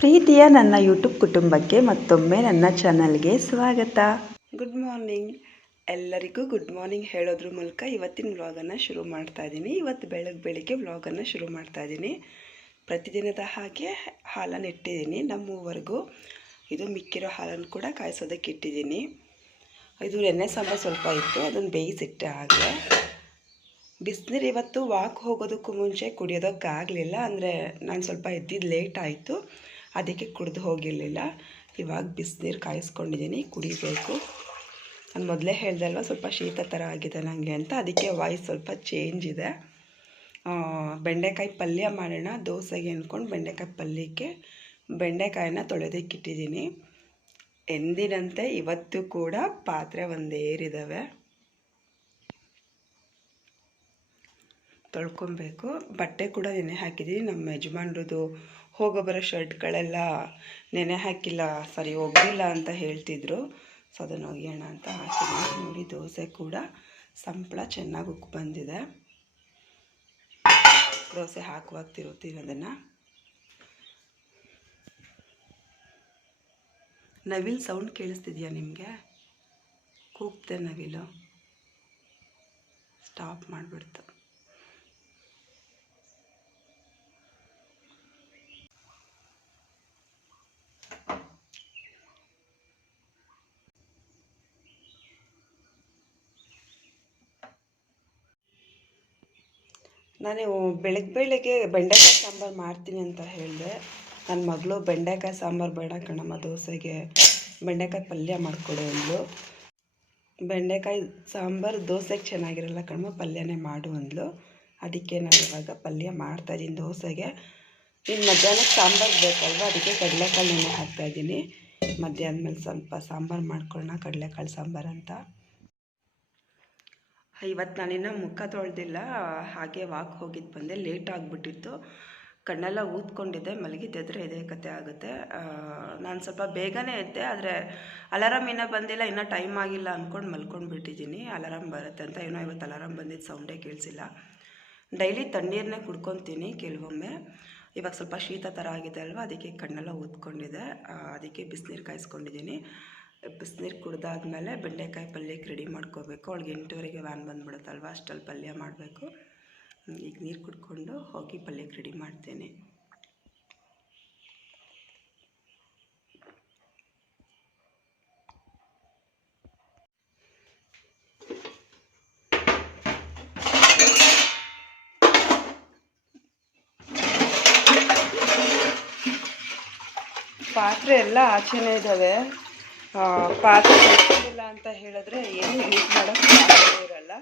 ಪ್ರೀತಿಯ ನನ್ನ ಯೂಟ್ಯೂಬ್ ಕುಟುಂಬಕ್ಕೆ ಮತ್ತೊಮ್ಮೆ ನನ್ನ ಚಾನಲ್ಗೆ ಸ್ವಾಗತ. ಗುಡ್ ಮಾರ್ನಿಂಗ್ ಎಲ್ಲರಿಗೂ ಗುಡ್ ಮಾರ್ನಿಂಗ್ ಹೇಳೋದ್ರ ಮೂಲಕ ಇವತ್ತಿನ ವ್ಲಾಗನ್ನು ಶುರು ಮಾಡ್ತಾ ಇದ್ದೀನಿ ಇವತ್ತು ಬೆಳಗ್ಗೆ ಬೆಳಿಗ್ಗೆ ವ್ಲಾಗನ್ನು ಶುರು ಮಾಡ್ತಾ ಇದ್ದೀನಿ ಪ್ರತಿದಿನದ ಹಾಗೆ ಹಾಲನ್ನು ಇಟ್ಟಿದ್ದೀನಿ ನಮ್ಮೂವರೆಗೂ ಇದು ಮಿಕ್ಕಿರೋ ಹಾಲನ್ನು ಕೂಡ ಕಾಯಿಸೋದಕ್ಕೆ ಇಟ್ಟಿದ್ದೀನಿ ಇದು ಎಣ್ಣೆ ಸಾಂಬಾರು ಸ್ವಲ್ಪ ಇತ್ತು, ಅದನ್ನು ಬೇಯಿಸಿಟ್ಟೆ ಹಾಗೆ. ಬಿಸಿನೀರು ಇವತ್ತು ವಾಕ್ ಹೋಗೋದಕ್ಕೂ ಮುಂಚೆ ಕುಡಿಯೋದಕ್ಕಾಗಲಿಲ್ಲ, ಅಂದರೆ ನಾನು ಸ್ವಲ್ಪ ಎದ್ದಿದ್ದು ಲೇಟ್ ಆಯಿತು. ಅದಕ್ಕೆ ಕುಡಿದು ಹೋಗಿರಲಿಲ್ಲ. ಇವಾಗ ಬಿಸಿನೀರು ಕಾಯಿಸ್ಕೊಂಡಿದ್ದೀನಿ, ಕುಡಿಬೇಕು. ನಾನು ಮೊದಲೇ ಹೇಳ್ದಲ್ವ, ಸ್ವಲ್ಪ ಶೀತ ಥರ ಆಗಿದೆ ನನಗೆ ಅಂತ. ಅದಕ್ಕೆ ವಾಯ್ಸ್ ಸ್ವಲ್ಪ ಚೇಂಜ್ ಇದೆ. ಬೆಂಡೆಕಾಯಿ ಪಲ್ಯ ಮಾಡೋಣ, ದೋಸೆಗೆ ಅಂದ್ಕೊಂಡು ಬೆಂಡೆಕಾಯಿ ಪಲ್ಯಕ್ಕೆ ಬೆಂಡೆಕಾಯಿನ ತೊಳೆದಕ್ಕಿಟ್ಟಿದ್ದೀನಿ ಎಂದಿನಂತೆ ಇವತ್ತು ಕೂಡ ಪಾತ್ರೆ ಒಂದೇರಿದ್ದಾವೆ ತೊಳ್ಕೊಬೇಕು. ಬಟ್ಟೆ ಕೂಡ ನೆನೆ ಹಾಕಿದ್ದೀನಿ. ನಮ್ಮ ಯಜಮಾನ್ರದ್ದು ಹೋಗೋ ಬರೋ ಶರ್ಟ್ಗಳೆಲ್ಲ ನೆನೆ ಹಾಕಿಲ್ಲ, ಸರಿ ಒಗ್ದಿಲ್ಲ ಅಂತ ಹೇಳ್ತಿದ್ರು. ಸೊ ಅದನ್ನು ಒಗೆಯೋಣ ಅಂತ ಹಾಕಿದ್ದೀನಿ ನೋಡಿ, ದೋಸೆ ಕೂಡ ಸಂಪಳ ಚೆನ್ನಾಗಿ ಉಕ್ಕಿ ಬಂದಿದೆ. ದೋಸೆ ಹಾಕುವಾಗ ತಿರುತ್ತೀನಿ ಅದನ್ನು. ನವಿಲ್ ಸೌಂಡ್ ಕೇಳಿಸ್ತಿದ್ಯಾ ನಿಮಗೆ? ಕೂಗ್ತೆ ನವಿಲು. ಸ್ಟಾಪ್ ಮಾಡಿಬಿಡ್ತು. ನಾನು ಬೆಳಗ್ಗೆ ಬೆಳಗ್ಗೆ ಬೆಂಡೆಕಾಯಿ ಸಾಂಬಾರು ಮಾಡ್ತೀನಿ ಅಂತ ಹೇಳಿದೆ. ನನ್ನ ಮಗಳು ಬೆಂಡೆಕಾಯಿ ಸಾಂಬಾರು ಬೇಡ ಕಣಮ್ಮ, ದೋಸೆಗೆ ಬೆಂಡೆಕಾಯಿ ಪಲ್ಯ ಮಾಡಿಕೊಡು ಅಂದ್ಲು. ಬೆಂಡೆಕಾಯಿ ಸಾಂಬಾರು ದೋಸೆಗೆ ಚೆನ್ನಾಗಿರಲ್ಲ ಕಣಮ್ಮ, ಪಲ್ಯನೇ ಮಾಡು ಅಂದಳು ಅದಕ್ಕೆ ನಾನು ಇವಾಗ ಪಲ್ಯ ಮಾಡ್ತಾಯಿದ್ದೀನಿ ದೋಸೆಗೆ. ಇನ್ನು ಮಧ್ಯಾಹ್ನಕ್ಕೆ ಸಾಂಬಾರು ಬೇಕಲ್ವ, ಅದಕ್ಕೆ ಕಡಲೆಕಾಳು ನೆನೆ ಹಾಕ್ತಾಯಿದ್ದೀನಿ ಮಧ್ಯಾಹ್ನ ಮೇಲೆ ಸ್ವಲ್ಪ ಸಾಂಬಾರು ಮಾಡ್ಕೊಳ್ಳೋಣ ಕಡಲೆಕಾಳು ಸಾಂಬಾರು ಅಂತ. ಇವತ್ತು ನಾನಿನ್ನು ಮುಖ ತೊಳೆದಿಲ್ಲ, ಹಾಗೆ ವಾಕ್ ಹೋಗಿದ್ದು ಬಂದೆ ಲೇಟ್ ಆಗಿಬಿಟ್ಟಿತ್ತು. ಕಣ್ಣೆಲ್ಲ ಊದ್ಕೊಂಡಿದ್ದೆ ಮಲಗಿದ್ದೆದ್ರೆ ಇದೇ ಕತೆ ಆಗುತ್ತೆ. ನಾನು ಸ್ವಲ್ಪ ಬೇಗನೆ ಎದ್ದೆ, ಆದರೆ ಅಲಾರಾಮ್ ಇನ್ನೂ ಬಂದಿಲ್ಲ, ಇನ್ನೂ ಟೈಮ್ ಆಗಿಲ್ಲ ಅಂದ್ಕೊಂಡು ಮಲ್ಕೊಂಡ್ಬಿಟ್ಟಿದ್ದೀನಿ. ಅಲಾರಾಮ್ ಬರುತ್ತೆ ಅಂತ ಏನೋ ಇವತ್ತು ಅಲಾರಾಮ್ ಬಂದಿದ್ದು ಸೌಂಡೇ ಕೇಳಿಸಿಲ್ಲ. ಡೈಲಿ ತಣ್ಣೀರನ್ನೇ ಕುಡ್ಕೊತೀನಿ ಕೆಲವೊಮ್ಮೆ. ಇವಾಗ ಸ್ವಲ್ಪ ಶೀತ ಥರ ಆಗಿದೆ ಅಲ್ವಾ, ಅದಕ್ಕೆ ಕಣ್ಣೆಲ್ಲ ಊದ್ಕೊಂಡಿದೆ ಅದಕ್ಕೆ ಬಿಸಿನೀರು ಕಾಯಿಸ್ಕೊಂಡಿದ್ದೀನಿ. ಬಿಸಿನೀರು ಕುಡ್ದಾದ್ಮೇಲೆ ಬೆಂಡೆಕಾಯಿ ಪಲ್ಯಕ್ಕೆ ರೆಡಿ ಮಾಡ್ಕೋಬೇಕು. ಅವಳಿಗೆ ಎಂಟುವರೆಗೆ ವ್ಯಾನ್ ಬಂದುಬಿಡುತ್ತಲ್ವ? ಅಷ್ಟಲ್ಲಿ ಪಲ್ಯ ಮಾಡಬೇಕು. ಈಗ ನೀರು ಕುಡ್ಕೊಂಡು ಹೋಗಿ ಪಲ್ಯಕ್ಕೆ ರೆಡಿ ಮಾಡ್ತೇನೆ. ಪಾತ್ರೆ ಎಲ್ಲ ಆಚೆನೇ ಇದ್ದಾವೆ ಪಾತ್ರೆ ತುಂಬಿಲ್ಲ ಅಂತ ಹೇಳಿದ್ರೆ ಏನು ಯೂಸ್ ಮಾಡೋಕ್ಕೆ ಇರಲ್ಲ.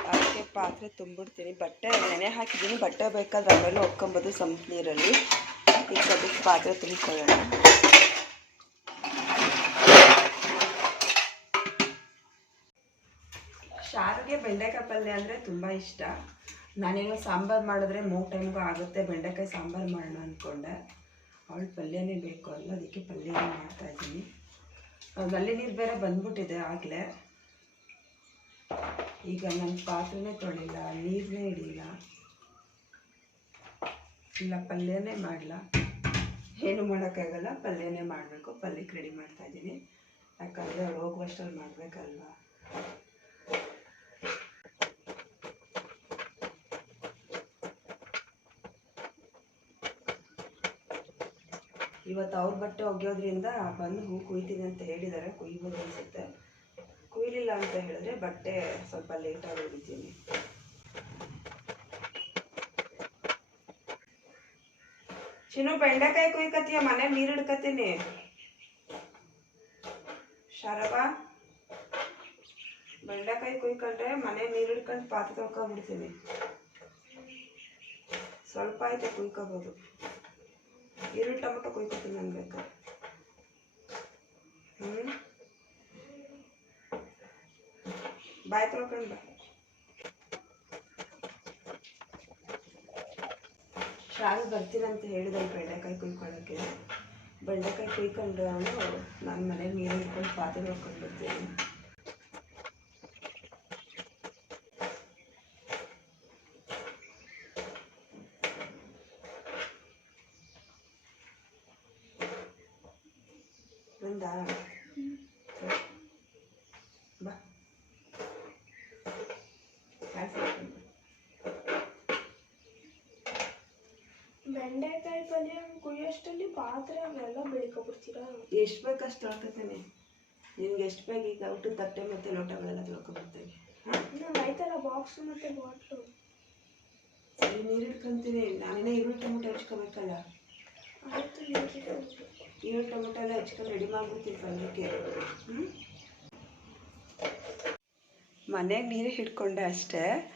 ಅದಕ್ಕೆ ಪಾತ್ರೆ ತುಂಬಿಡ್ತೀನಿ. ಬಟ್ಟೆ, ನೆನೆ ಹಾಕಿದ್ದೀನಿ. ಬಟ್ಟೆ ಬೇಕಾದ್ರೆ ಆಮೇಲೆ ಒಕ್ಕೊಂಬೋದು ಸಂಪ್ ನೀರಲ್ಲಿ. ಈಗ ಸದ್ಯಕ್ಕೆ ಪಾತ್ರೆ ತುಂಬಿಕೊಳ್ಳೋಣ. ಶಾರಿಗೆ ಬೆಂಡೆಕಾಯಿ ಪಲ್ಯ ಅಂದರೆ ತುಂಬ ಇಷ್ಟ. ನಾನೇನು ಸಾಂಬಾರು ಮಾಡಿದ್ರೆ ಮೂರು ಟೈಮ್ಗೂ ಆಗುತ್ತೆ ಬೆಂಡೆಕಾಯಿ ಸಾಂಬಾರು ಮಾಡೋಣ ಅಂದ್ಕೊಂಡೆ ಅವಳು ಪಲ್ಯನೇ ಬೇಕು ಅಲ್ಲ ಅದಕ್ಕೆ ಪಲ್ಯನೇ ಮಾಡ್ತಾ ಇದ್ದೀನಿ. ನಲ್ಲಿ ನೀರು ಬೇರೆ ಬಂದ್ಬಿಟ್ಟಿದೆ ಆಗಲೇ. ಈಗ ನನ್ನ ಪಾತ್ರೆನೇ ತೊಳಿಲ್ಲ ನೀರನ್ನೇ ಹಿಡಿಯಿಲ್ಲ ಇಲ್ಲ, ಪಲ್ಯನೇ ಮಾಡಲ. ಏನು ಮಾಡೋಕ್ಕಾಗಲ್ಲ, ಪಲ್ಯನೇ ಮಾಡಬೇಕು. ಪಲ್ಯಕ್ಕೆ ರೆಡಿ ಮಾಡ್ತಾಯಿದ್ದೀನಿ ಯಾಕಂದರೆ ಅವ್ರು ಹೋಗುವಷ್ಟರಲ್ಲಿ ಮಾಡಬೇಕಲ್ವಾ? ಇವತ್ತು ಅವ್ರ ಬಟ್ಟೆ ಒಗೆಯೋದ್ರಿಂದ ಬಂದು ಹೂ ಕುಯ್ತೀನಿ ಅಂತ ಹೇಳಿದ್ದಾರೆ, ಕುಯ್ಬೋದು ಅನಿಸುತ್ತೆ. ಕುಯ್ಲಿಲ್ಲ ಅಂತ ಹೇಳಿದ್ರೆ ಬಟ್ಟೆ ಸ್ವಲ್ಪ ಲೇಟಾಗಿ ಒಗಿತೀನಿ. ಚಿನ್ನು, ಬೆಂಡೆಕಾಯಿ ಕುಯ್ಕತ್ತೀಯ? ಮನೆ ನೀರು ಹಿಡ್ಕತ್ತೀನಿ. ಶರಬ ಬೆಂಡೆಕಾಯಿ ಕುಯ್ಕೊಂಡ್ರೆ ಮನೆ ನೀರು ಹಿಡ್ಕೊಂಡು ಪಾತ್ರೆ ತೊಳ್ಕೊಂಡ್ಬಿಡ್ತೀನಿ. ಸ್ವಲ್ಪ ಆಯ್ತು ಕುಯ್ಕೋಬೋದು. ಈರುಳ್ಳಿ ಟೊಮೊಟೊ ಕುಯ್ಕೊತೀನಿ ನಾನು ಬೇಕ ಹ್ಞೂ ಬಾಯ್ ತೊಳ್ಕೊಂಡು ಬಾ. ಶಾಲೆ ಬರ್ತೀನಂತ ಹೇಳಿದೆ ಬೆಂಡೆಕಾಯಿ ಕುಯ್ಕೊಳ್ಳೋಕ್ಕೆ ಬೆಂಡೆಕಾಯಿ ಕುಯ್ಕೊಂಡು ನಾನು ಮನೇಲಿ ನೀರು ಹಿಡ್ಕೊಂಡು ಪಾತ್ರೆ ನೋಡ್ಕೊಂಡು ಬರ್ತೀನಿ ಬಂದಾ ಬಾ ಬೆಂಡೆಕಾಯಿ ಪಲ್ಯ ಕುಯ್ಯೋಷ್ಟಲ್ಲಿ ಪಾತ್ರೆ ಅವೆಲ್ಲ ಬೆಳ್ಕೊಬಿಡ್ತೀರಾ ಎಷ್ಟು ಬೇಕು ಅಷ್ಟು ತೊಳ್ಕೊತೇನೆ. ನಿನ್ಗೆ ಎಷ್ಟು ಬೇಕು ಈಗ ಊಟದ ತಟ್ಟೆ ಮತ್ತು ಲೋಟಗಳೆಲ್ಲ ತೊಳ್ಕೊಬರ್ತೇವೆ ಹಾಂ? ನಂಗೆ ಆಯ್ತಲ್ಲ ಬಾಕ್ಸು ಮತ್ತು ಬಾಟ್ಲು ಸರಿ ನೀರು ಇಟ್ಕೊಂತೀನಿ ನಾನೇನೇ ಈರುಳ್ಳಿ ಟೊಮೆಟೊ ಹಚ್ಕೋಬೇಕಲ್ಲ. ಆಯಿತು ಈರುಳ್ಳಿ ಟೊಮೆಟೊ. ಎಲ್ಲ ಹಚ್ಕೊಂಡು ರೆಡಿ ಮಾಡ್ಬಿಡ್ತೀನಿ ಪಲ್ಯಕ್ಕೆ. ಹ್ಞೂ ಮನೆಗೆ ನೀರು ಹಿಡ್ಕೊಂಡೆ ಅಷ್ಟೇ.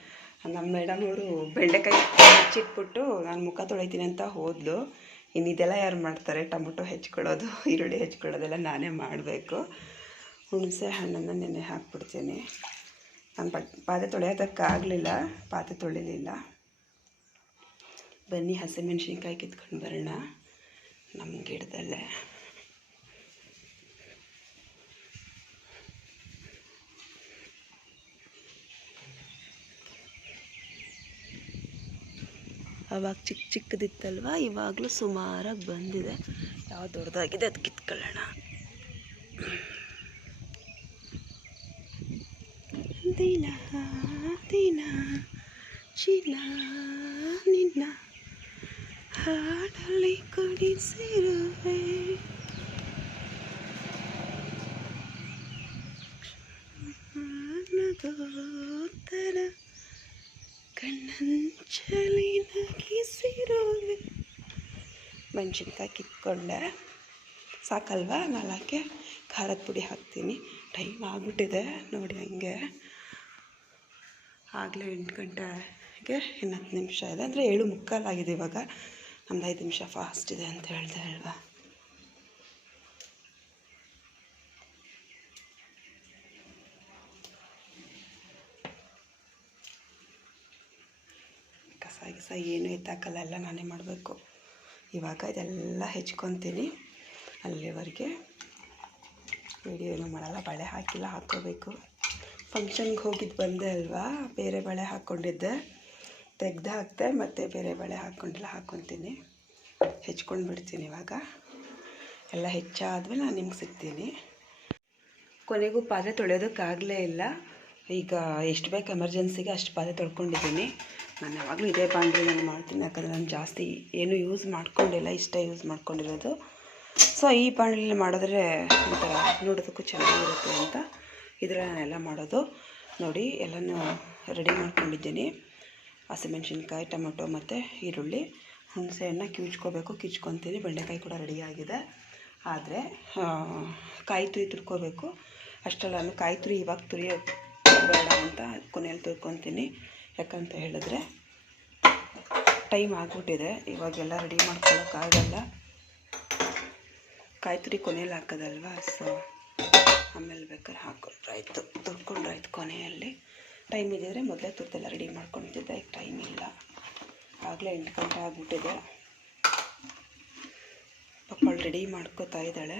ನಮ್ಮ ಮೇಡಮ್ ಅವರು ಬೆಂಡೆಕಾಯಿ ಹೆಚ್ಚಿಟ್ಬಿಟ್ಟು ನಾನು ಮುಖ ತೊಳಿತೀನಿ ಅಂತ ಹೋದ್ಲು. ಇನ್ನು ಇದೆಲ್ಲ ಯಾರು ಮಾಡ್ತಾರೆ? ಟೊಮೊಟೊ ಹೆಚ್ಕೊಳ್ಳೋದು, ಈರುಳ್ಳಿ ಹೆಚ್ಕೊಳ್ಳೋದೆಲ್ಲ ನಾನೇ ಮಾಡಬೇಕು. ಹುಣಸೆ ಹಣ್ಣನ್ನು ನೆನೆ ಹಾಕ್ಬಿಡ್ತೀನಿ. ನಾನು ಪಟ್ ಪಾತ್ರೆ ತೊಳೆಯೋದಕ್ಕಾಗಲಿಲ್ಲ, ಪಾತ್ರೆ ತೊಳಿಲಿಲ್ಲ. ಬನ್ನಿ, ಹಸಿಮೆಣ್ಸಿನ್ಕಾಯಿ ಕಿತ್ಕೊಂಡು ಬರೋಣ. ನಮ್ಮ ಗಿಡದಲ್ಲೇ. ಅವಾಗ ಚಿಕ್ಕ ಚಿಕ್ಕದಿತ್ತಲ್ವ? ಇವಾಗಲೂ ಸುಮಾರಾಗಿ ಬಂದಿದೆ. ಯಾವ ದೊಡ್ಡದಾಗಿದೆ ಅದು ಕಿತ್ಕೊಳ್ಳೋಣ. ದಿನ ದಿನ, ಚಿನ್ನ, ನಿನ್ನ ಹಾಡಲ್ಲಿ ಕೊಡಿಸಿರುವೆ. ನಗೋತ್ತರ ಕಣ್ಣಂಚಲಿ ನಗಿಸಿರುವೆ ಮೆಣಸಿನ್ಕಾಯಿ ಕಿತ್ಕೊಂಡೆ. ಸಾಕಲ್ವಾ? ನಾಲ್ಕೆ. ಖಾರದ ಪುಡಿ ಹಾಕ್ತೀನಿ. ಟೈಮ್ ಆಗಿಬಿಟ್ಟಿದೆ ನೋಡಿ ಹಂಗೆ. ಆಗಲೇ ಎಂಟು ಗಂಟೆಗೆ ಇನ್ನು ಹತ್ತು ನಿಮಿಷ ಇದೆ. ಅಂದರೆ ಏಳು ಮುಕ್ಕಾಲಾಗಿದೆ ಇವಾಗ. ನಮ್ದು ಐದು ನಿಮಿಷ ಫಾಸ್ಟ್ ಇದೆ ಅಂತ ಹೇಳ್ದೆ ಅಲ್ವಾ? ಏನು ಎತ್ತಾಕಲ್ಲ ಎಲ್ಲ ನಾನೇ ಮಾಡಬೇಕು. ಇವಾಗ ಇದೆಲ್ಲ ಹೆಚ್ಕೊತೀನಿ. ಅಲ್ಲಿವರೆಗೆ ವೀಡಿಯೋ ಏನೂ ಮಾಡಲ್ಲ, ಬಳೆ ಹಾಕಿಲ್ಲ, ಹಾಕ್ಕೋಬೇಕು. ಫಂಕ್ಷನ್ಗೆ ಹೋಗಿದ್ದು ಬಂದೆ ಅಲ್ವಾ, ಬೇರೆ ಬಳೆ ಹಾಕ್ಕೊಂಡಿದ್ದೆ. ತೆಗ್ದು ಹಾಕ್ತೆ ಮತ್ತು ಬೇರೆ ಬಳೆ ಹಾಕ್ಕೊಂಡಿಲ್ಲ, ಹಾಕ್ಕೊತೀನಿ. ಹೆಚ್ಕೊಂಡು ಬಿಡ್ತೀನಿ ಇವಾಗ. ಎಲ್ಲ ಹೆಚ್ಚಾದ್ಮೇಲೆ ನಾನು ನಿಮ್ಗೆ ಸಿಗ್ತೀನಿ. ಕೊನೆಗೂ ಪಾತ್ರೆ ತೊಳೆಯೋದಕ್ಕಾಗಲೇ ಇಲ್ಲ. ಈಗ ಎಷ್ಟು ಬೇಕು ಎಮರ್ಜೆನ್ಸಿಗೆ ಅಷ್ಟು ಪಾತ್ರೆ ತೊಳ್ಕೊಂಡಿದ್ದೀನಿ. ನಾನು ಯಾವಾಗಲೂ ಇದೇ ಬಾಂಡ್ಲಿ ನಾನು ಮಾಡ್ತೀನಿ, ಯಾಕಂದರೆ ನಾನು ಜಾಸ್ತಿ ಏನು ಯೂಸ್ ಮಾಡ್ಕೊಂಡಿಲ್ಲ, ಇಷ್ಟ ಯೂಸ್ ಮಾಡ್ಕೊಂಡಿರೋದು. ಸೊ ಈ ಬಾಂಡ್ಲಿ ಮಾಡಿದ್ರೆ ಒಂಥರ ನೋಡೋದಕ್ಕೂ ಚೆನ್ನಾಗಿರುತ್ತೆ ಅಂತ ಇದರಲ್ಲಿ ನಾನೆಲ್ಲ ಮಾಡೋದು. ನೋಡಿ, ಎಲ್ಲನೂ ರೆಡಿ ಮಾಡ್ಕೊಂಡಿದ್ದೀನಿ. ಹಸಿಮೆಣ್ಸಿನ್ಕಾಯಿ, ಟೊಮೊಟೊ ಮತ್ತು ಈರುಳ್ಳಿ. ಹುಣಸೆಹಣ್ಣು ಕಿಚ್ಕೋಬೇಕು ಕಿಚ್ಕೊತೀನಿ ಬೆಂಡೆಕಾಯಿ ಕೂಡ ರೆಡಿಯಾಗಿದೆ ಆದರೆ ಕಾಯಿ ತುರಿ ತುರ್ಕೋಬೇಕು. ಅಷ್ಟೆಲ್ಲ ಕಾಯಿ ತುರಿ ಇವಾಗ ತುರಿಯೋ ಬೇಡ ಅಂತ ಕೊನೆಯಲ್ಲಿ ತುರ್ಕೊತೀನಿ. ಯಾಕಂತ ಹೇಳಿದ್ರೆ ಟೈಮ್ ಆಗಿಬಿಟ್ಟಿದೆ. ಇವಾಗೆಲ್ಲ ರೆಡಿ ಮಾಡ್ಕೊಳ್ಳೋಕ್ಕಾಗಲ್ಲ ಕಾಯ್ತುರಿ ಕೊನೆಯಲ್ಲಿ ಹಾಕೋದಲ್ವಾ? ಸೊ ಆಮೇಲೆ ಬೇಕಾದ್ರೆ ಹಾಕೊಂಡ್ರಾಯ್ತು ತುರ್ಕೊಂಡ್ರಾಯ್ತು ಕೊನೆಯಲ್ಲಿ. ಟೈಮ್ ಇದ್ದಿದ್ರೆ ಮೊದಲೇ ತುರ್ತೆಲ್ಲ ರೆಡಿ ಮಾಡ್ಕೊಂಡಿದ್ದೆ. ಈಗ ಟೈಮ್ ಇಲ್ಲ. ಆಗಲೇ ಎಂಟು ಗಂಟೆ ಆಗಿಬಿಟ್ಟಿದೆ. ಪಾಪಳು ರೆಡಿ ಮಾಡ್ಕೋತಾ ಇದ್ದಾಳೆ.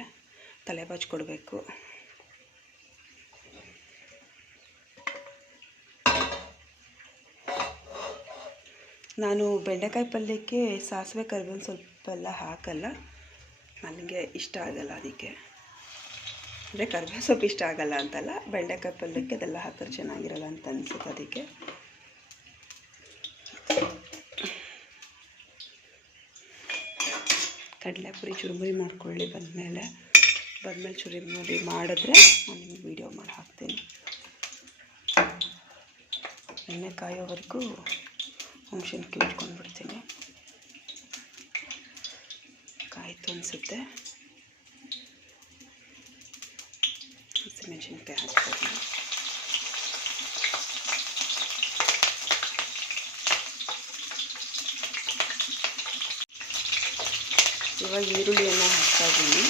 ತಲೆ ಬಾಚ್ಕೊಡ್ಬೇಕು ನಾನು ಬೆಂಡೆಕಾಯಿ ಪಲ್ಯಕ್ಕೆ ಸಾಸಿವೆ ಕರ್ಬೇವು ಸ್ವಲ್ಪ ಎಲ್ಲ ಹಾಕಲ್ಲ, ನನಗೆ ಇಷ್ಟ ಆಗಲ್ಲ ಅದಕ್ಕೆ. ಅಂದರೆ ಕರಿಬೇವು ಸೊಪ್ಪು ಇಷ್ಟ ಆಗಲ್ಲ ಅಂತಲ್ಲ, ಬೆಂಡೆಕಾಯಿ ಪಲ್ಯಕ್ಕೆ ಅದೆಲ್ಲ ಹಾಕಿದ್ರೆ ಚೆನ್ನಾಗಿರಲ್ಲ ಅಂತ ಅನಿಸುತ್ತೆ ಅದಕ್ಕೆ. ಕಡಲೆಪುರಿ ಚುರುಮುರಿ ಮಾಡ್ಕೊಳ್ಳಿ ಬಂದಮೇಲೆ. ಬಂದಮೇಲೆ ಚುರುಮುರಿ ಮಾಡಿದ್ರೆ ನಾನು ನಿಮಗೆ ವೀಡಿಯೋ ಮಾಡಿ ಹಾಕ್ತೀನಿ. ಎಣ್ಣೆ ಕಾಯೋವರೆಗೂ ಮೆಣಸಿನ್ಕಾಯಿ ಇಟ್ಕೊಂಡ್ಬಿಡ್ತೀನಿ ಕಾಯ್ತು ಅನಿಸುತ್ತೆ. ಹಸಿಮೆಣಸಿನ್ಕಾಯಿ ಹಾಕ್ತೀನಿ. ಇವಾಗ ಈರುಳ್ಳಿಯನ್ನು ಹಾಕ್ತಾ ಇದ್ದೀನಿ.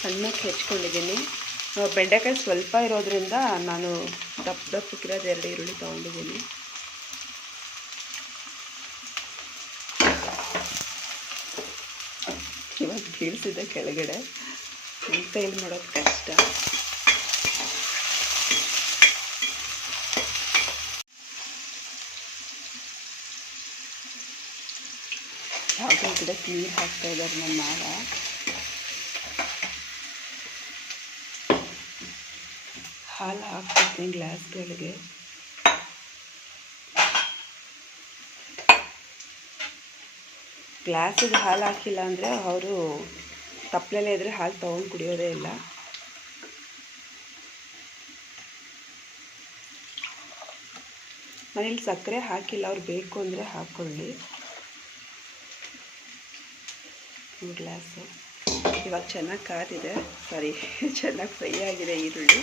ಸಣ್ಣಕ್ಕೆ ಹೆಚ್ಕೊಂಡಿದ್ದೀನಿ. ಬೆಂಡೆಕಾಯಿ ಸ್ವಲ್ಪ ಇರೋದ್ರಿಂದ ನಾನು ದಪ್ಪ ದಪ್ಪಕ್ಕಿರೋದು ಎರಡು ಈರುಳ್ಳಿ ತೊಗೊಂಡಿದ್ದೀನಿ. ಇಳಿಸಿದೆ ಕೆಳಗಡೆ. ನನ್ನ ಕೈಲಿ ಮಾಡೋದು ಕಷ್ಟ. ಯಾವುದೋ ಗಿಡಕ್ಕೆ ನೀರು ಹಾಕ್ತಾ ಇದ್ದಾರೆ ನಮ್ಮ ಮಾವ. ಹಾಲು ಹಾಕ್ತಿರ್ತೀನಿ ಗ್ಲಾಸ್ಗಳಿಗೆ ಗ್ಲಾಸಿಗೆ ಹಾಲು ಹಾಕಿಲ್ಲ ಅಂದರೆ ಅವರು ತಪ್ಪಲೆಲ್ಲ ಇದ್ದರೆ ಹಾಲು ತೊಗೊಂಡು ಕುಡಿಯೋದೇ ಇಲ್ಲ. ಮನೇಲಿ ಸಕ್ಕರೆ ಹಾಕಿಲ್ಲ, ಅವ್ರು ಬೇಕು ಅಂದರೆ ಹಾಕ್ಕೊಳ್ಳಿ. ಗ್ಲಾಸು. ಇವಾಗ ಚೆನ್ನಾಗಿ ಕಾದಿದೆ. ಸಾರಿ, ಚೆನ್ನಾಗಿ ಫ್ರೈ ಆಗಿದೆ ಈರುಳ್ಳಿ.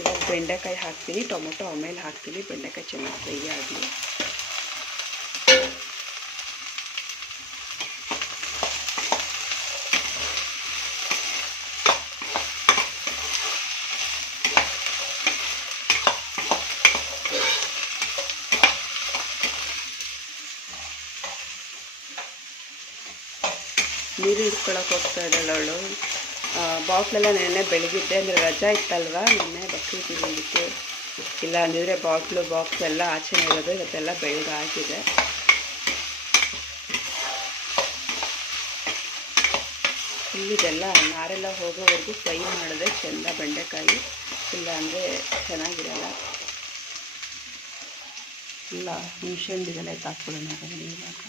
ಇವಾಗ ಬೆಂಡೆಕಾಯಿ ಹಾಕ್ತೀನಿ, ಟೊಮೊಟೊ ಆಮೇಲೆ ಹಾಕ್ತೀನಿ, ಬೆಂಡೆಕಾಯಿ ಚೆನ್ನಾಗಿ ಫ್ರೈ ಆಗಲಿ. ನೀರು ಇಟ್ಕೊಳಕ್ಕೆ ಹೋಗ್ತಾ ಇದ್ದಾಳೆ ಅವಳು. ಬಾಟ್ಲೆಲ್ಲ ನೆನ್ನೆ ಬೆಳಗಿದ್ದೆ. ಅಂದರೆ ರಜಾ ಇತ್ತಲ್ವಾ? ನೆನ್ನೆ ಬಕ್ರೀದಿ ಬಂದಿತ್ತು ಇಲ್ಲ ಅಂದಿದ್ರೆ ಬಾಟ್ಲು, ಬಾಕ್ಸ್ ಎಲ್ಲ ಆಚೆ ಇರೋದು. ಇವತ್ತೆಲ್ಲ ಬೆಳಗಾಗಿದೆ ಇಲ್ಲಿದೆಲ್ಲ ನಾರೆಲ್ಲ ಹೋಗೋವರೆಗೂ ಫ್ರೈ ಮಾಡಿದ್ರೆ ಚೆಂದ ಬೆಂಡೆಕಾಯಿ. ಇಲ್ಲ ಅಂದರೆ ಚೆನ್ನಾಗಿರಲ್ಲ. ಇಲ್ಲ ಹುಣ್ಸೆಹಣ್ಣಿಗೆಲ್ಲ ಇದೆಲ್ಲ ಎತ್ತಾಕ್ಬಿಡೋಣ ಇವಾಗ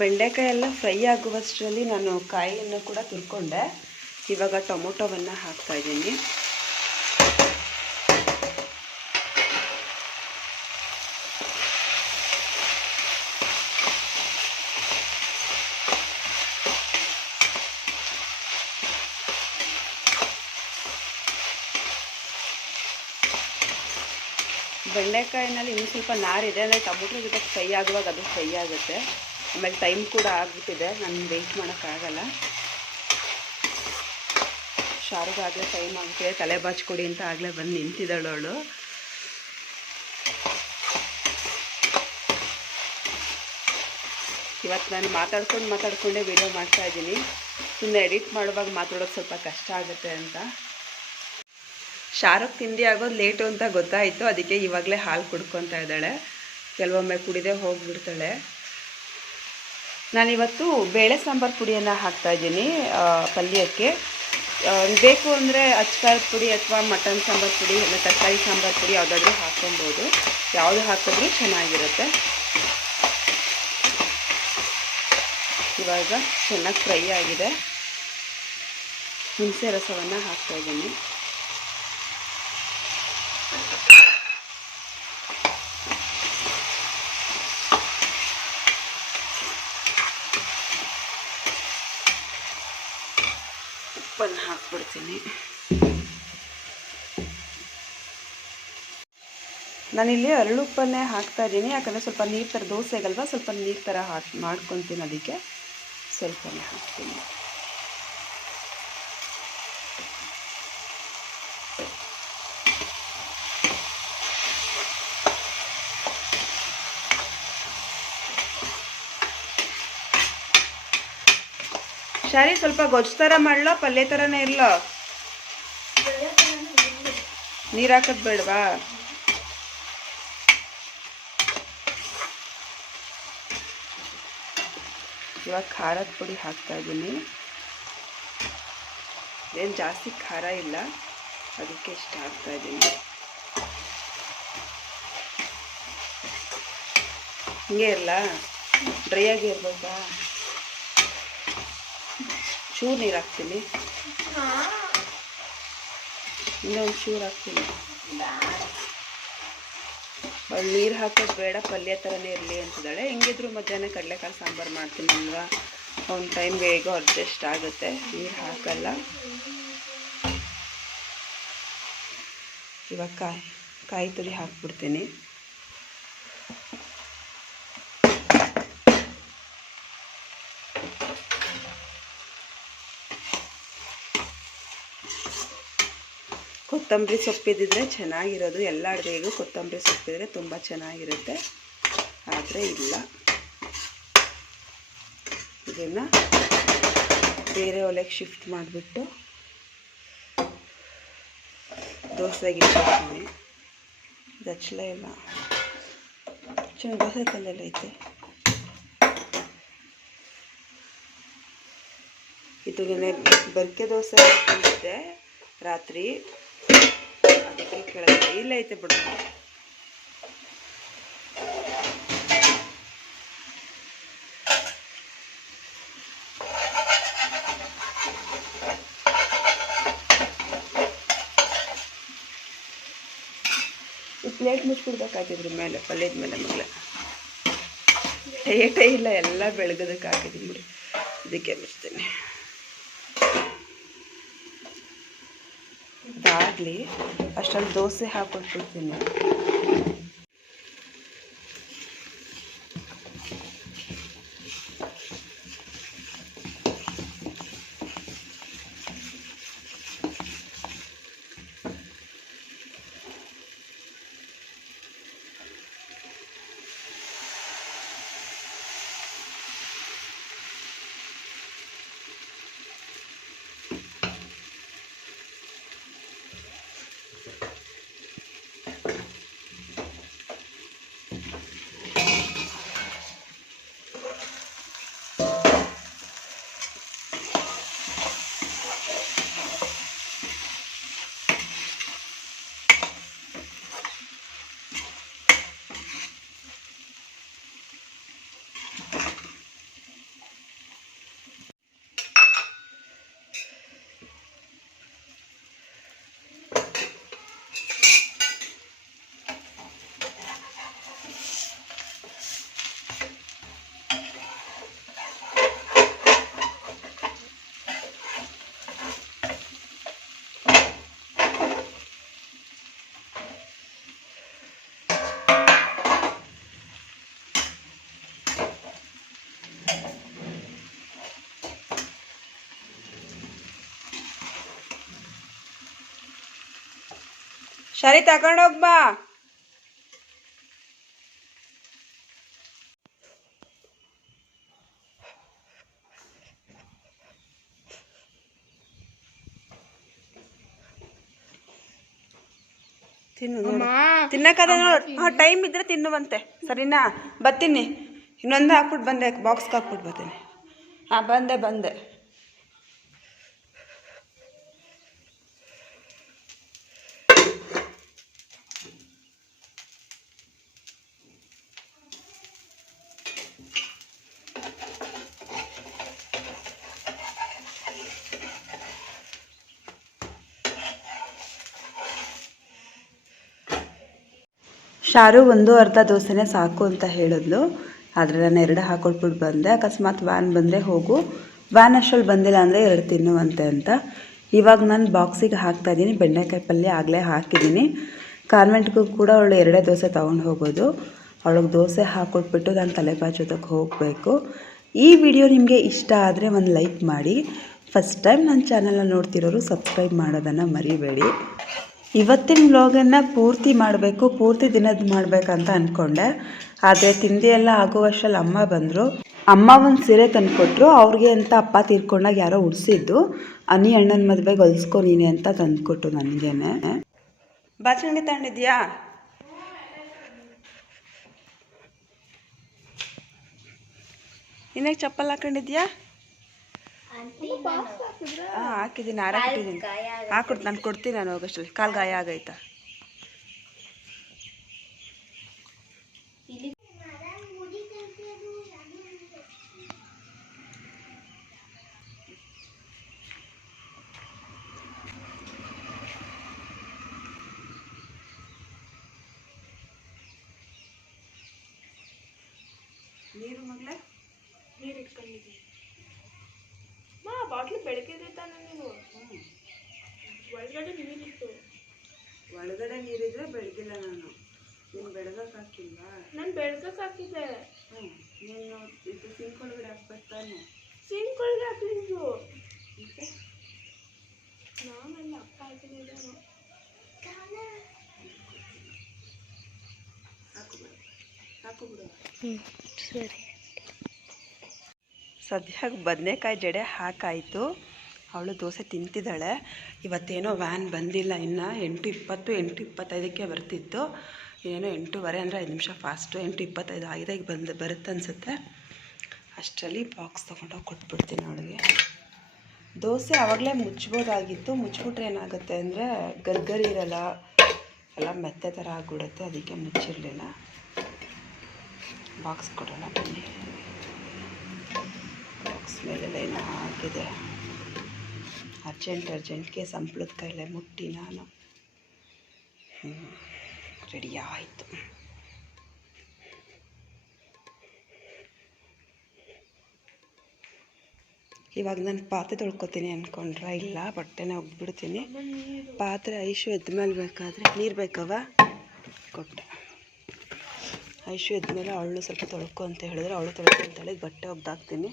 ಬೆಂಡೆಕಾಯಿ ಎಲ್ಲ ಫ್ರೈ ಆಗುವಷ್ಟರಲ್ಲಿ ನಾನು ಕಾಯಿಯನ್ನು ಕೂಡ ತುರ್ಕೊಂಡೆ. ಇವಾಗ ಟೊಮೊಟೊವನ್ನು ಹಾಕ್ತಾ ಇದ್ದೀನಿ. ಬೆಂಡೆಕಾಯಿನಲ್ಲಿ ಇನ್ನೂ ಸ್ವಲ್ಪ ನಾರಿದೆ, ಅಂದರೆ ಟೊಮೊಟೊ ಜೊತೆ ಫ್ರೈ ಆಗುವಾಗ ಅದು ಫ್ರೈ ಆಗುತ್ತೆ. ಆಮೇಲೆ ಟೈಮ್ ಕೂಡ ಆಗಿಬಿಟ್ಟಿದೆ, ನಾನು ವೆಯ್ಟ್ ಮಾಡೋಕ್ಕಾಗಲ್ಲ ಶಾರುಗಾಗಲೇ ಟೈಮ್ ಆಗುತ್ತೆ, ತಲೆ ಬಾಚ್ಕೊಡಿ ಅಂತ ಆಗಲೇ ಬಂದು ನಿಂತಿದ್ದಾಳು ಅವಳು. ಇವತ್ತು ನಾನು ಮಾತಾಡ್ಕೊಂಡು ಮಾತಾಡ್ಕೊಂಡೇ ವಿಡಿಯೋ ಮಾಡ್ತಾ ಇದ್ದೀನಿ. ಸುಮ್ಮನೆ ಎಡಿಟ್ ಮಾಡುವಾಗ ಮಾತಾಡೋದು ಸ್ವಲ್ಪ ಕಷ್ಟ ಆಗುತ್ತೆ ಅಂತ. ಶಾರುಖ್ ತಿಂಡಿ ಆಗೋದು ಲೇಟು ಅಂತ ಗೊತ್ತಾಯಿತು, ಅದಕ್ಕೆ ಇವಾಗಲೇ ಹಾಲು ಕುಡ್ಕೊತಾ ಇದ್ದಾಳೆ. ಕೆಲವೊಮ್ಮೆ ಕುಡಿದೇ ಹೋಗಿಬಿಡ್ತಾಳೆ. ನಾನಿವತ್ತು ಬೇಳೆ ಸಾಂಬಾರು ಪುಡಿಯನ್ನು ಹಾಕ್ತಾ ಇದ್ದೀನಿ ಪಲ್ಯಕ್ಕೆ. ಬೇಕು ಅಂದರೆ ಅಚ್ಕಾರದ ಪುಡಿ ಅಥವಾ ಮಟನ್ ಸಾಂಬಾರು ಪುಡಿ, ಇಲ್ಲ ತರಕಾರಿ ಸಾಂಬಾರು ಪುಡಿ ಯಾವುದಾದ್ರೂ ಹಾಕ್ಕೊಬೋದು. ಯಾವುದು ಹಾಕಿದ್ರೂ ಚೆನ್ನಾಗಿರುತ್ತೆ. ಇವಾಗ ಚೆನ್ನಾಗಿ ಫ್ರೈ ಆಗಿದೆ. ಹುಣಸೆ ರಸವನ್ನು ಹಾಕ್ತಾ ಉಪ್ಪನ್ನು ಹಾಕ್ಬಿಡ್ತೀನಿ. ನಾನಿಲ್ಲಿ ಅರಳುಪ್ಪನ್ನೇ ಹಾಕ್ತಾ ಇದ್ದೀನಿ, ಯಾಕಂದರೆ ಸ್ವಲ್ಪ ನೀರು ಥರ ದೋಸೆಗಲ್ವ, ಸ್ವಲ್ಪ ನೀರು ಥರ ಹಾಕಿ ಮಾಡ್ಕೊತೀನಿ ಅದಕ್ಕೆ. ಸ್ವಲ್ಪನೇ ಹಾಕ್ತೀನಿ. ಶಾರಿ ಸ್ವಲ್ಪ ಗೊಜ್ಜು ಥರ ಮಾಡಲೋ, ಪಲ್ಯ ಥರನೇ ಇರಲೋ? ನೀರು ಹಾಕೋದು ಬೇಡವಾ? ಇವಾಗ ಖಾರದ ಪುಡಿ ಹಾಕ್ತಾ ಇದ್ದೀನಿ ಏನು ಜಾಸ್ತಿ ಖಾರ ಇಲ್ಲ, ಅದಕ್ಕೆ ಇಷ್ಟ ಹಾಕ್ತಾ ಇದ್ದೀನಿ ಹಿಂಗೆ ಇರಲ್ಲ ಡ್ರೈ ಆಗಿ ಚೂರು ನೀರು ಹಾಕ್ತೀನಿ. ಇನ್ನೊಂದು ಚೂರು ಹಾಕ್ತೀನಿ. ನೀರು ಹಾಕೋದು ಬೇಡ, ಪಲ್ಯ ಥರನೇ ಇರಲಿ ಅಂತಿದ್ದಾಳೆ. ಹೆಂಗಿದ್ರು ಮಧ್ಯಾಹ್ನ ಕಡಲೆಕಾಳು ಸಾಂಬಾರು ಮಾಡ್ತೀನಿ ಅಲ್ವಾ? ಒಂದು ಟೈಮ್ಗೆ ಹೇಗೋ ಅಡ್ಜಸ್ಟ್ ಆಗುತ್ತೆ. ನೀರು ಹಾಕಲ್ಲ. ಇವಾಗ ಕಾಯಿ ಕಾಯಿ ತುರಿ ಹಾಕ್ಬಿಡ್ತೀನಿ. ಕೊತ್ತಂಬರಿ ಸೊಪ್ಪಿದ್ದಿದ್ರೆ ಚೆನ್ನಾಗಿರೋದು. ಎಲ್ಲ ಅಡುಗೆಗೂ ಕೊತ್ತಂಬರಿ ಸೊಪ್ಪಿದ್ರೆ ತುಂಬ ಚೆನ್ನಾಗಿರುತ್ತೆ. ಆದರೆ ಇಲ್ಲ. ಇದನ್ನು ಬೇರೆ ಒಲೆಗೆ ಶಿಫ್ಟ್ ಮಾಡಿಬಿಟ್ಟು ದೋಸೆಗೆ ಇಟ್ಬಿಡ್ತೀನಿ ಇದು ಹಚ್ಚಲೇ ಇಲ್ಲ ಚೆನ್ನಾಗಿ ದೋಸೆ ಕಲ್ಲೆಲ್ಲ ಐತೆ. ಇದು ನೆನೆ ಬರ್ಕೆ ದೋಸೆ ಹಾಕೊಂಡಿದ್ದೆ ರಾತ್ರಿ. ಅದಕ್ಕೆ ಕೇಳಿದೆ ಇಲ್ಲ ಐತೆ ಬಿಡು ಈ ಪ್ಲೇಟ್ ಮುಚ್ಬಿಡ್ಬೇಕಾಗಿದ್ರ ಮೇಲೆ ಪಲ್ಯದ ಮೇಲೆ ಮಗಳ ಏಟೇ ಇಲ್ಲ ಎಲ್ಲ ಬೆಳಗೋದಕ್ಕೆ ಹಾಕಿದ್ದೀನಿ ಬಿಡಿ ಇದಕ್ಕೆ ಮುಚ್ತೀನಿ ಅದಾಗಲಿ ಅಷ್ಟರಲ್ಲಿ ದೋಸೆ ಹಾಕೊಟ್ಬಿಡ್ತೀನಿ ಸರಿ ತಗೊಂಡೋಗ್ ಬಾ. ತಿನ್ನು. ತಿನ್ನಕ್ಕಾದ ಹಾಂ ಟೈಮ್ ಇದ್ರೆ ತಿನ್ನುವಂತೆ. ಸರಿನಾ? ಬರ್ತೀನಿ. ಇನ್ನೊಂದು ಹಾಕ್ಬಿಟ್ಟು ಬಂದೆ. ಬಾಕ್ಸ್ಗೆ ಹಾಕ್ಬಿಟ್ಟು ಬರ್ತೀನಿ. ಹಾಂ ಬಂದೆ ಬಂದೆ. ಶಾರು ಒಂದು ಅರ್ಧ ದೋಸೆನೇ ಸಾಕು ಅಂತ ಹೇಳಿದ್ಲು. ಆದರೆ ನಾನು ಎರಡು ಹಾಕೊಟ್ಬಿಟ್ಟು ಬಂದೆ. ಅಕಸ್ಮಾತ್ ವ್ಯಾನ್ ಬಂದರೆ ಹೋಗು. ವ್ಯಾನ್ ಅಷ್ಟರಲ್ಲಿ ಬಂದಿಲ್ಲ ಅಂದರೆ ಎರಡು ತಿನ್ನುವಂತೆ ಅಂತ. ಇವಾಗ ನಾನು ಬಾಕ್ಸಿಗೆ ಹಾಕ್ತಾ ಇದ್ದೀನಿ ಬೆಂಡೆಕಾಯಿ ಪಲ್ಯ ಆಗಲೇ ಹಾಕಿದ್ದೀನಿ ಕಾನ್ವೆಂಟ್ಗೂ ಕೂಡ ಅವಳು ಎರಡೇ ದೋಸೆ ತೊಗೊಂಡು ಹೋಗೋದು. ಅವಳಿಗೆ ದೋಸೆ ಹಾಕೊಟ್ಬಿಟ್ಟು ನಾನು ತಲೆ ಬಾಚೋದಕ್ಕೆ ಹೋಗಬೇಕು. ಈ ವಿಡಿಯೋ ನಿಮಗೆ ಇಷ್ಟ ಆದರೆ ಒಂದು ಲೈಕ್ ಮಾಡಿ. ಫಸ್ಟ್ ಟೈಮ್ ನನ್ನ ಚಾನಲನ್ನು ನೋಡ್ತಿರೋರು ಸಬ್ಸ್ಕ್ರೈಬ್ ಮಾಡೋದನ್ನು ಮರಿಬೇಡಿ. ಇವತ್ತಿನ ವ್ಲಾಗನ್ನು ಪೂರ್ತಿ ಮಾಡಬೇಕು, ಪೂರ್ತಿ ದಿನದ ಮಾಡಬೇಕಂತ ಅಂದ್ಕೊಂಡೆ ಆದರೆ ತಿಂಡಿ ಎಲ್ಲ ಆಗುವಷ್ಟರಲ್ಲಿ ಅಮ್ಮ ಬಂದರು. ಅಮ್ಮ ಒಂದು ಸೀರೆ ತಂದುಕೊಟ್ರು, ಅವ್ರಿಗೆ ಅಂತ ಅಪ್ಪ ತೀರ್ಕೊಂಡಾಗ ಯಾರೋ ಉಡ್ಸಿದ್ದು. ಅನಿ ಅಣ್ಣನ ಮದುವೆಗೆ ಹೊಲಿಸ್ಕೊ ನೀನೆ ಅಂತ ತಂದುಕೊಟ್ಟು ನನಗೇನೆ ಬಾಚಣಿಗೆ ತಗೊಂಡಿದ್ಯಾ? ಇನ್ನೇ ಚಪ್ಪಲ್ ಹಾಕೊಂಡಿದ್ಯಾ? ಹಾಂ ಹಾಕಿದ್ದೀನಿ ಹಾರ ಹಾಕೊಡ್ತು ಹಾಕೊಡ್ ನಾನು ಕೊಡ್ತೀನಿ ನಾನು ಹೋಗೋಷ್ಟರಲ್ಲಿ ಕಾಲು ಗಾಯ ಆಗೈತಾ? ನೀರು ಮಗಳೇ ನೀರು ಇಟ್ಕೊಂಡಿದ್ದೀನಿ. ಬೆಳಗ್ಗೆ ತಾನೆ ನೀವು ಒಳಗಡೆ ನೀರಿತ್ತು. ಒಳಗಡೆ ನೀರಿದ್ರೆ ಬೆಳಗಿಲ್ಲ ನಾನು. ನೀನು ಬೆಳಗಕ್ಕೆ ಹಾಕಿಲ್ವಾ? ನಾನು ಬೆಳಗಕ್ಕೆ ಹಾಕಿದ್ದೆ. ಹ್ಞೂ ನೀನು ಇದು ಸಿಂಕ್ ಒಳಗಡೆ ಹಾಕ್ಬೇಕು ತಾನೆ ಸಿಂಕ್ ಒಳಗೆ ಹಾಕಿದ್ದು ಮತ್ತೆ ನಾನೆಲ್ಲ ಅಪ್ಪ ಹಾಕಿದ್ದಾನು ಹಾಕು ಬಿಡು. ಹಾಕು ಬಿಡು. ಹ್ಞೂ ಸರಿ. ಸದ್ಯ ಬದನೆಕಾಯಿ ಜಡೆ ಹಾಕಾಯಿತು. ಅವಳು ದೋಸೆ ತಿಂತಿದ್ದಾಳೆ. ಇವತ್ತೇನೋ ವ್ಯಾನ್ ಬಂದಿಲ್ಲ ಇನ್ನು. ಎಂಟು ಇಪ್ಪತ್ತು, ಎಂಟು ಇಪ್ಪತ್ತೈದಕ್ಕೆ ಬರ್ತಿತ್ತು. ಏನೋ ಎಂಟೂವರೆ ಅಂದರೆ ಐದು ನಿಮಿಷ ಫಾಸ್ಟು ಎಂಟು ಇಪ್ಪತ್ತೈದು ಆಗಿದೆ, ಈಗ ಬಂದು, ಬರುತ್ತೆ ಅನಿಸುತ್ತೆ. ಅಷ್ಟರಲ್ಲಿ ಬಾಕ್ಸ್ ತೊಗೊಂಡೋಗಿ ಕೊಟ್ಬಿಡ್ತೀನಿ ಅವಳಿಗೆ. ದೋಸೆ ಆವಾಗಲೇ ಮುಚ್ಬೋದಾಗಿತ್ತು. ಮುಚ್ಬಿಟ್ರೆ ಏನಾಗುತ್ತೆ ಅಂದರೆ ಗರ್ಗರಿ ಇರಲ್ಲ. ಎಲ್ಲ ಮೆತ್ತೆ ಥರ ಆಗಿಬಿಡುತ್ತೆ, ಅದಕ್ಕೆ ಮುಚ್ಚಿರಲಿಲ್ಲ. ಬಾಕ್ಸ್ ಕೊಡೋಣ ಬನ್ನಿ. ಬಾಕ್ಸ್ ಮೇಲೆಲ್ಲ ಏನೋ ಹಾಕಿದೆ ಅರ್ಜೆಂಟ್ ಅರ್ಜೆಂಟ್ಗೆ ಸಂಪ್ಳದ ಕೈಲೆ ಮುಟ್ಟಿ ನಾನು. ರೆಡಿ ಆಯಿತು. ಇವಾಗ ನಾನು ಪಾತ್ರೆ ತೊಳ್ಕೊತೀನಿ ಅಂದ್ಕೊಂಡ್ರೆ ಇಲ್ಲ, ಬಟ್ಟೆನ ಒಗ್ಬಿಡ್ತೀನಿ. ಪಾತ್ರೆ ಐಶು ಎದ್ಮೇಲೆ ಬೇಕಾದರೆ ನೀರು ಬೇಕವ ಕೊಟ್ಟೆ. ಐಶು ಎದ್ಮೇಲೆ ಅವಳು ಸ್ವಲ್ಪ ತೊಳ್ಕೊ ಅಂತ ಹೇಳಿದ್ರೆ ಅವಳು ತೊಳ್ಕೊ ಅಂತ ಹೇಳಿ ಬಟ್ಟೆ ಒಗ್ದಾಕ್ತೀನಿ.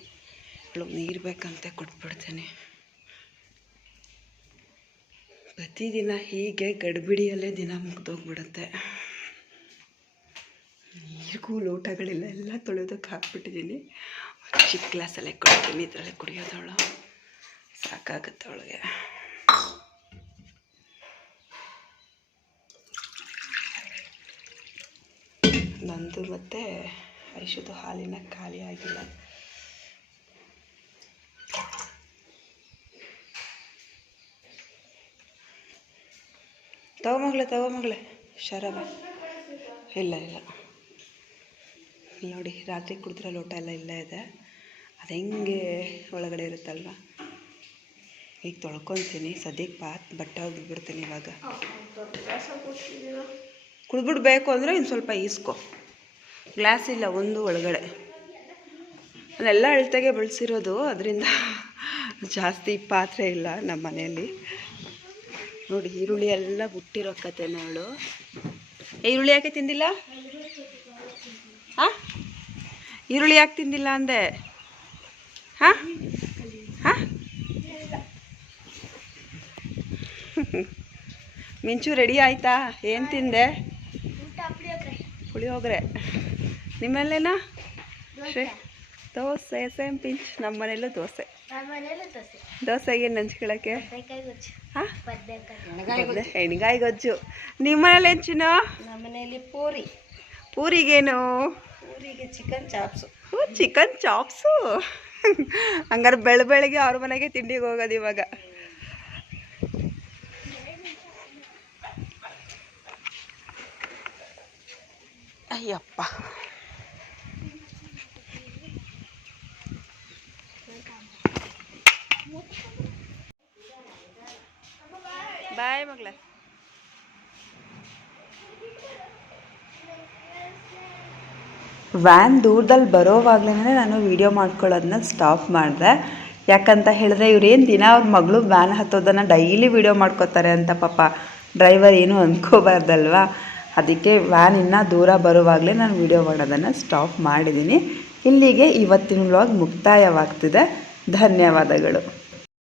ಅವಳು ನೀರು ಬೇಕಂತ ಕೊಟ್ಬಿಡ್ತೀನಿ. ಪ್ರತಿದಿನ ಹೀಗೆ ಗಡಿಬಿಡಿಯಲ್ಲೇ ದಿನ ಮುಗ್ದೋಗ್ಬಿಡುತ್ತೆ. ನೀರಿಗೂ ಲೋಟಗಳಿಲ್ಲ, ಎಲ್ಲ ತೊಳೆಯೋದಕ್ಕೆ ಹಾಕ್ಬಿಟ್ಟಿದ್ದೀನಿ. ಚಿಕ್ಕ ಗ್ಲಾಸಲ್ಲೇ ಕೊಡ್ತೀನಿ, ಇದರಲ್ಲೇ ಕುಡಿಯೋದವಳು. ಸಾಕಾಗುತ್ತೆ ಅವಳಿಗೆ. ನಂದು ಮತ್ತು ಐಶುದು ಹಾಲಿನ ಖಾಲಿ ಆಗಿಲ್ಲ. ತಗೋ ಮಗಳೇ ತಗೋ ಮಗಳೇ. ಶರಬ ಇಲ್ಲ ಇಲ್ಲ. ನೋಡಿ, ರಾತ್ರಿ ಕುಡಿದ್ರೆ ಲೋಟ ಎಲ್ಲ ಇಲ್ಲೇ ಇದೆ. ಅದು ಹೆಂಗೆ ಒಳಗಡೆ ಇರುತ್ತಲ್ವ? ಈಗ ತೊಳ್ಕೊತೀನಿ. ಸದ್ಯಕ್ಕೆ ಪಾತ್ ಬಟ್ಟೆ ಹೋಗಿಬಿಡ್ತೀನಿ ಇವಾಗ. ಕುಡ್ಬಿಡ್ಬೇಕು ಅಂದರೆ ಇನ್ನು ಸ್ವಲ್ಪ ಈಸ್ಕೊ. ಗ್ಲಾಸ್ ಇಲ್ಲ, ಒಂದು ಒಳಗಡೆ. ಅದೆಲ್ಲ ಅಳತೆಗೆ ಬಳಸಿರೋದು. ಅದರಿಂದ ಜಾಸ್ತಿ ಪಾತ್ರೆ ಇಲ್ಲ ನಮ್ಮ ಮನೆಯಲ್ಲಿ. ನೋಡಿ ಈರುಳ್ಳಿ ಎಲ್ಲ ಬುಟ್ಟಿರೋ ಕತೆನೆ ಅವಳು. ಈರುಳ್ಳಿ ಯಾಕೆ ತಿಂದಿಲ್ಲ? ಹಾಂ? ಈರುಳ್ಳಿ ಯಾಕೆ ತಿಂದಿಲ್ಲ ಅಂದೆ? ಹಾಂ? ಹಾಂ? ಮಿಂಚು ರೆಡಿ ಆಯ್ತಾ? ಏನು ತಿಂದೆ? ಪುಳಿಯೋಗರೆ. ನಿಮ್ಮಲ್ಲೇನಾ? ದೋಸೆ. Same pinch. ನಮ್ಮ ಮನೇಲೂ ದೋಸೆ. ದೋಸೆಗೆ ನಂಚ್ಕೊಳಕ್ಕೆ? ಹಾಂ? ಎಣ್ಗಾಯಿ ಗೊಜ್ಜು. ನಿಮ್ಮ ಮನೇಲಿ ಹೆಂಚಿನೋ ನಮ್ಮನೇಲಿ ನಮ್ಮ ಮನೆಯಲ್ಲಿ ಪೂರಿ. ಪೂರಿಗೇನು? ಪೂರಿಗೆ ಚಿಕನ್ ಚಾಪ್ಸು. Chicken chops? ಹಂಗಾರೆ ಬೆಳ ಬೆಳಗ್ಗೆ ಅವ್ರ ಮನೆಗೆ ತಿಂಡಿಗೆ ಹೋಗೋದು ಇವಾಗ. ಅಯ್ಯಪ್ಪ. ಬಾಯ್ Magla. ವ್ಯಾನ್ ದೂರದಲ್ಲಿ ಬರೋವಾಗ್ಲೇ ನಾನು ವೀಡಿಯೋ ಮಾಡ್ಕೊಳ್ಳೋದನ್ನ ಸ್ಟಾಪ್ ಮಾಡಿದೆ. ಯಾಕಂತ ಹೇಳಿದ್ರೆ ಇವ್ರೇನು ದಿನ ಅವ್ರ ಮಗಳು ವ್ಯಾನ್ ಹತ್ತೋದನ್ನು ಡೈಲಿ ವೀಡಿಯೋ ಮಾಡ್ಕೋತಾರೆ ಅಂತ ಪಾಪ ಡ್ರೈವರ್ ಏನು ಅಂದ್ಕೋಬಾರ್ದಲ್ವಾ ಅದಕ್ಕೆ ವ್ಯಾನ್ ಇನ್ನೂ ದೂರ ಬರುವಾಗಲೇ ನಾನು ವೀಡಿಯೋ ಮಾಡೋದನ್ನು ಸ್ಟಾಪ್ ಮಾಡಿದ್ದೀನಿ ಇಲ್ಲಿಗೆ ಇವತ್ತಿನ ವ್ಲಾಗ್ ಮುಕ್ತಾಯವಾಗ್ತಿದೆ. ಧನ್ಯವಾದಗಳು.